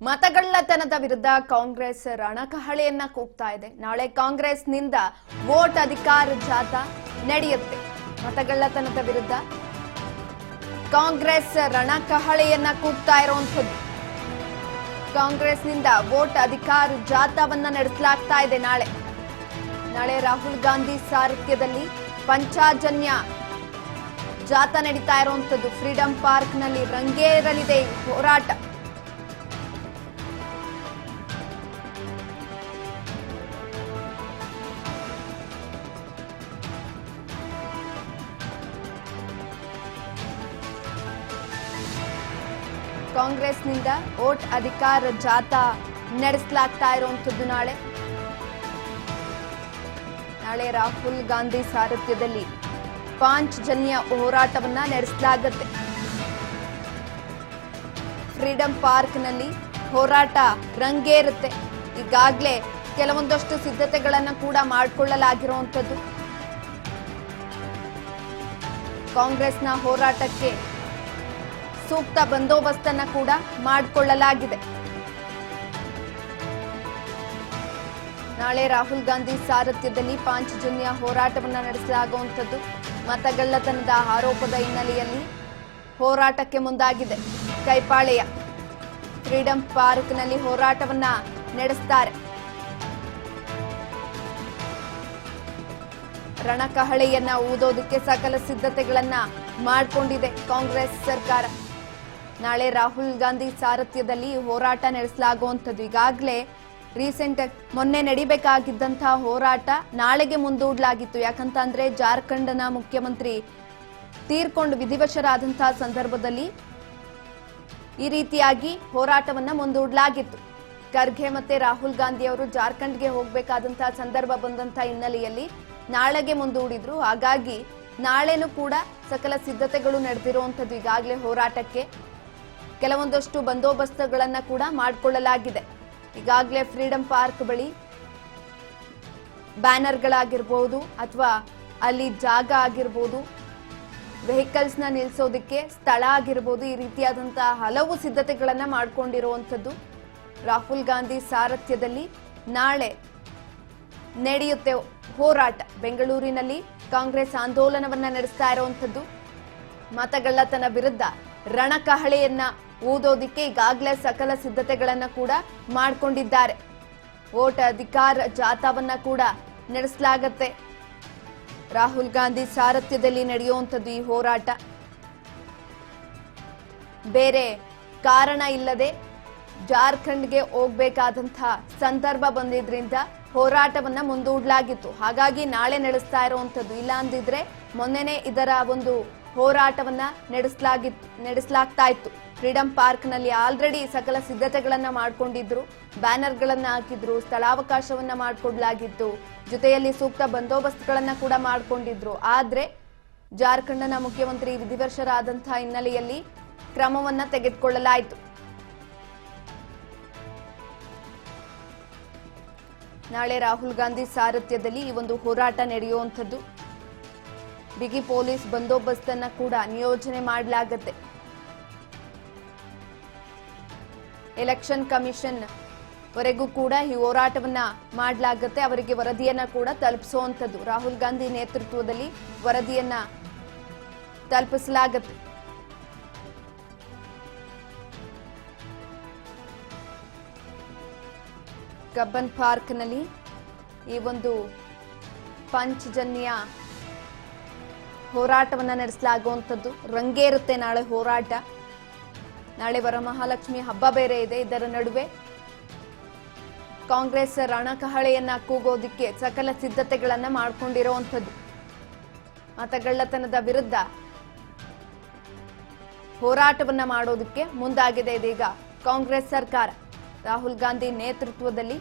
ಮತಗಳ್ಳತನದ ವಿರುದ್ಧ ಕಾಂಗ್ರೆಸ್ ರಣಕಹಳೆಯನ್ನ ಕೂಗ್ತಾ ಇದೆ. ನಾಳೆ ಕಾಂಗ್ರೆಸ್ನಿಂದ ವೋಟ್ ಅಧಿಕಾರ ಜಾಥಾ ನಡೆಯುತ್ತೆ. ಮತಗಳ್ಳತನದ ವಿರುದ್ಧ ಕಾಂಗ್ರೆಸ್ ರಣಕಹಳೆಯನ್ನ ಕೂಗ್ತಾ ಇರುವಂತದ್ದು. ಕಾಂಗ್ರೆಸ್ನಿಂದ ವೋಟ್ ಅಧಿಕಾರ ಜಾಥಾವನ್ನ ನಡೆಸಲಾಗ್ತಾ ಇದೆ. ನಾಳೆ ರಾಹುಲ್ ಗಾಂಧಿ ಸಾರಥ್ಯದಲ್ಲಿ ಪಂಚಜನ್ಯ ಜಾಥಾ ನಡೀತಾ ಇರುವಂತದ್ದು. ಫ್ರೀಡಂ ಪಾರ್ಕ್ನಲ್ಲಿ ರಂಗೇರಲಿದೆ ಹೋರಾಟ. ಕಾಂಗ್ರೆಸ್ನಿಂದ ವೋಟ್ ಅಧಿಕಾರ ಜಾಥಾ ನಡೆಸಲಾಗ್ತಾ ಇರುವಂತದ್ದು. ನಾಳೆ ರಾಹುಲ್ ಗಾಂಧಿ ಸಾರಥ್ಯದಲ್ಲಿ ಪಾಂಚಜನ್ಯ ಹೋರಾಟವನ್ನ ನಡೆಸಲಾಗುತ್ತೆ. ಫ್ರೀಡಂ ಪಾರ್ಕ್ನಲ್ಲಿ ಹೋರಾಟ ರಂಗೇರುತ್ತೆ. ಈಗಾಗಲೇ ಕೆಲವೊಂದಷ್ಟು ಸಿದ್ಧತೆಗಳನ್ನ ಕೂಡ ಮಾಡಿಕೊಳ್ಳಲಾಗಿರುವಂತದ್ದು. ಕಾಂಗ್ರೆಸ್ನ ಹೋರಾಟಕ್ಕೆ ಸೂಕ್ತ ಬಂದೋಬಸ್ತನ್ನ ಕೂಡ ಮಾಡಿಕೊಳ್ಳಲಾಗಿದೆ. ನಾಳೆ ರಾಹುಲ್ ಗಾಂಧಿ ಸಾರಥ್ಯದಲ್ಲಿ ಪಾಂಚಜನ್ಯ ಹೋರಾಟವನ್ನ ನಡೆಸಲಾಗುವಂಥದ್ದು. ಮತಗಳ್ಳತನದ ಆರೋಪದ ಹಿನ್ನೆಲೆಯಲ್ಲಿ ಹೋರಾಟಕ್ಕೆ ಮುಂದಾಗಿದೆ ಕೈಪಾಳೆಯ. ಫ್ರೀಡಂ ಪಾರ್ಕ್ನಲ್ಲಿ ಹೋರಾಟವನ್ನ ನಡೆಸ್ತಾರೆ. ರಣಕಹಳೆಯನ್ನ ಊದೋದಕ್ಕೆ ಸಕಲ ಸಿದ್ಧತೆಗಳನ್ನ ಮಾಡಿಕೊಂಡಿದೆ ಕಾಂಗ್ರೆಸ್ ಸರ್ಕಾರ. ನಾಳೆ ರಾಹುಲ್ ಗಾಂಧಿ ಸಾರಥ್ಯದಲ್ಲಿ ಹೋರಾಟ ನಡೆಸಲಾಗುವಂಥದ್ದು. ಈಗಾಗಲೇ ಮೊನ್ನೆ ನಡಿಬೇಕಾಗಿದ್ದಂತಹ ಹೋರಾಟ ನಾಳೆಗೆ ಮುಂದೂಡಲಾಗಿತ್ತು. ಯಾಕಂತಂದ್ರೆ ಜಾರ್ಖಂಡ್ನ ಮುಖ್ಯಮಂತ್ರಿ ತೀರ್ಕೊಂಡು ವಿಧಿವಶರಾದಂತಹ ಸಂದರ್ಭದಲ್ಲಿ ಈ ರೀತಿಯಾಗಿ ಹೋರಾಟವನ್ನ ಮುಂದೂಡಲಾಗಿತ್ತು. ಖರ್ಗೆ ಮತ್ತೆ ರಾಹುಲ್ ಗಾಂಧಿ ಅವರು ಜಾರ್ಖಂಡ್ಗೆ ಹೋಗಬೇಕಾದಂತಹ ಸಂದರ್ಭ ಬಂದಂತಹ ಹಿನ್ನೆಲೆಯಲ್ಲಿ ನಾಳೆಗೆ ಮುಂದೂಡಿದ್ರು. ಹಾಗಾಗಿ ನಾಳೆನೂ ಕೂಡ ಸಕಲ ಸಿದ್ಧತೆಗಳು ನಡೆದಿರುವಂಥದ್ದು. ಈಗಾಗಲೇ ಹೋರಾಟಕ್ಕೆ ಕೆಲವೊಂದಷ್ಟು ಬಂದೋಬಸ್ತುಗಳನ್ನ ಕೂಡ ಮಾಡಿಕೊಳ್ಳಲಾಗಿದೆ. ಈಗಾಗಲೇ ಫ್ರೀಡಂ ಪಾರ್ಕ್ ಬಳಿ ಬ್ಯಾನರ್ಗಳಾಗಿರ್ಬೋದು ಅಥವಾ ಅಲ್ಲಿ ಜಾಗ ಆಗಿರ್ಬೋದು, ವೆಹಿಕಲ್ಸ್ ನ ನಿಲ್ಲಿಸೋದಕ್ಕೆ ಸ್ಥಳ ಆಗಿರ್ಬೋದು, ಈ ರೀತಿಯಾದಂತಹ ಹಲವು ಸಿದ್ಧತೆಗಳನ್ನ ಮಾಡಿಕೊಂಡಿರುವಂಥದ್ದು. ರಾಹುಲ್ ಗಾಂಧಿ ಸಾರಥ್ಯದಲ್ಲಿ ನಾಳೆ ನಡೆಯುತ್ತೆ ಹೋರಾಟ. ಬೆಂಗಳೂರಿನಲ್ಲಿ ಕಾಂಗ್ರೆಸ್ ಆಂದೋಲನವನ್ನ ನಡೆಸ್ತಾ ಇರುವಂಥದ್ದು. ಮತಗಳ್ಳತನ ವಿರುದ್ಧ ರಣಕಹಳೆಯನ್ನ ಊದೋದಿಕ್ಕೆ ಈಗಾಗಲೇ ಸಕಲ ಸಿದ್ಧತೆಗಳನ್ನ ಕೂಡ ಮಾಡಿಕೊಂಡಿದ್ದಾರೆ. ವೋಟ್ ಅಧಿಕಾರ ಜಾಥಾವನ್ನ ಕೂಡ ನಡೆಸಲಾಗತ್ತೆ. ರಾಹುಲ್ ಗಾಂಧಿ ಸಾರಥ್ಯದಲ್ಲಿ ನಡೆಯುವಂಥದ್ದು ಈ ಹೋರಾಟ. ಬೇರೆ ಕಾರಣ ಇಲ್ಲದೆ ಜಾರ್ಖಂಡ್ಗೆ ಹೋಗ್ಬೇಕಾದಂತಹ ಸಂದರ್ಭ ಬಂದಿದ್ರಿಂದ ಹೋರಾಟವನ್ನ ಮುಂದೂಡಲಾಗಿತ್ತು. ಹಾಗಾಗಿ ನಾಳೆ ನಡೆಸ್ತಾ ಇರುವಂತದ್ದು. ಇಲ್ಲ ಅಂದಿದ್ರೆ ಮೊನ್ನೆನೆ ಇದರ ಒಂದು ಹೋರಾಟವನ್ನ ನಡೆಸಲಾಗ್ತಾ ಇತ್ತು. ಫ್ರೀಡಂ ಪಾರ್ಕ್ ನಲ್ಲಿ ಆಲ್ರೆಡಿ ಸಕಲ ಸಿದ್ಧತೆಗಳನ್ನ ಮಾಡಿಕೊಂಡಿದ್ರು. ಬ್ಯಾನರ್ಗಳನ್ನ ಹಾಕಿದ್ರು, ಸ್ಥಳಾವಕಾಶವನ್ನ ಮಾಡಿಕೊಡ್ಲಾಗಿತ್ತು, ಜೊತೆಯಲ್ಲಿ ಸೂಕ್ತ ಬಂದೋಬಸ್ತ್ಗಳನ್ನ ಕೂಡ ಮಾಡಿಕೊಂಡಿದ್ರು. ಆದ್ರೆ ಜಾರ್ಖಂಡ್ನ ಮುಖ್ಯಮಂತ್ರಿ ವಿಧಿವಶರಾದಂತಹ ಹಿನ್ನೆಲೆಯಲ್ಲಿ ಕ್ರಮವನ್ನ ತೆಗೆದುಕೊಳ್ಳಲಾಯಿತು. ನಾಳೆ ರಾಹುಲ್ ಗಾಂಧಿ ಸಾರಥ್ಯದಲ್ಲಿ ಈ ಒಂದು ಹೋರಾಟ ನಡೆಯುವಂಥದ್ದು. ಬಿಗಿ ಪೊಲೀಸ್ ಬಂದೋಬಸ್ತನ್ನ ಕೂಡ ನಿಯೋಜನೆ ಮಾಡಲಾಗುತ್ತೆ. ಎಲೆಕ್ಷನ್ ಕಮಿಷನ್ ವರೆಗೂ ಕೂಡ ಈ ಹೋರಾಟವನ್ನ ಮಾಡಲಾಗುತ್ತೆ. ಅವರಿಗೆ ವರದಿಯನ್ನ ಕೂಡ ತಲುಪಿಸುವಂಥದ್ದು. ರಾಹುಲ್ ಗಾಂಧಿ ನೇತೃತ್ವದಲ್ಲಿ ವರದಿಯನ್ನ ತಲುಪಿಸಲಾಗುತ್ತೆ. ಕಬ್ಬನ್ ಪಾರ್ಕ್ನಲ್ಲಿ ಈ ಒಂದು ಪಂಚಜನ್ಯ ಹೋರಾಟವನ್ನ ನಡೆಸಲಾಗುವಂಥದ್ದು. ರಂಗೇರುತ್ತೆ ನಾಳೆ ಹೋರಾಟ. ನಾಳೆ ವರಮಹಾಲಕ್ಷ್ಮಿ ಹಬ್ಬ ಬೇರೆ ಇದೆ. ಇದರ ನಡುವೆ ಕಾಂಗ್ರೆಸ್ ರಣಕಹಳೆಯನ್ನ ಕೂಗೋದಿಕ್ಕೆ ಸಕಲ ಸಿದ್ಧತೆಗಳನ್ನ ಮಾಡಿಕೊಂಡಿರುವಂಥದ್ದು. ಮತಗಳ್ಳತನದ ವಿರುದ್ಧ ಹೋರಾಟವನ್ನ ಮಾಡೋದಕ್ಕೆ ಮುಂದಾಗಿದೆ ಇದೀಗ ಕಾಂಗ್ರೆಸ್ ಸರ್ಕಾರ. ರಾಹುಲ್ ಗಾಂಧಿ ನೇತೃತ್ವದಲ್ಲಿ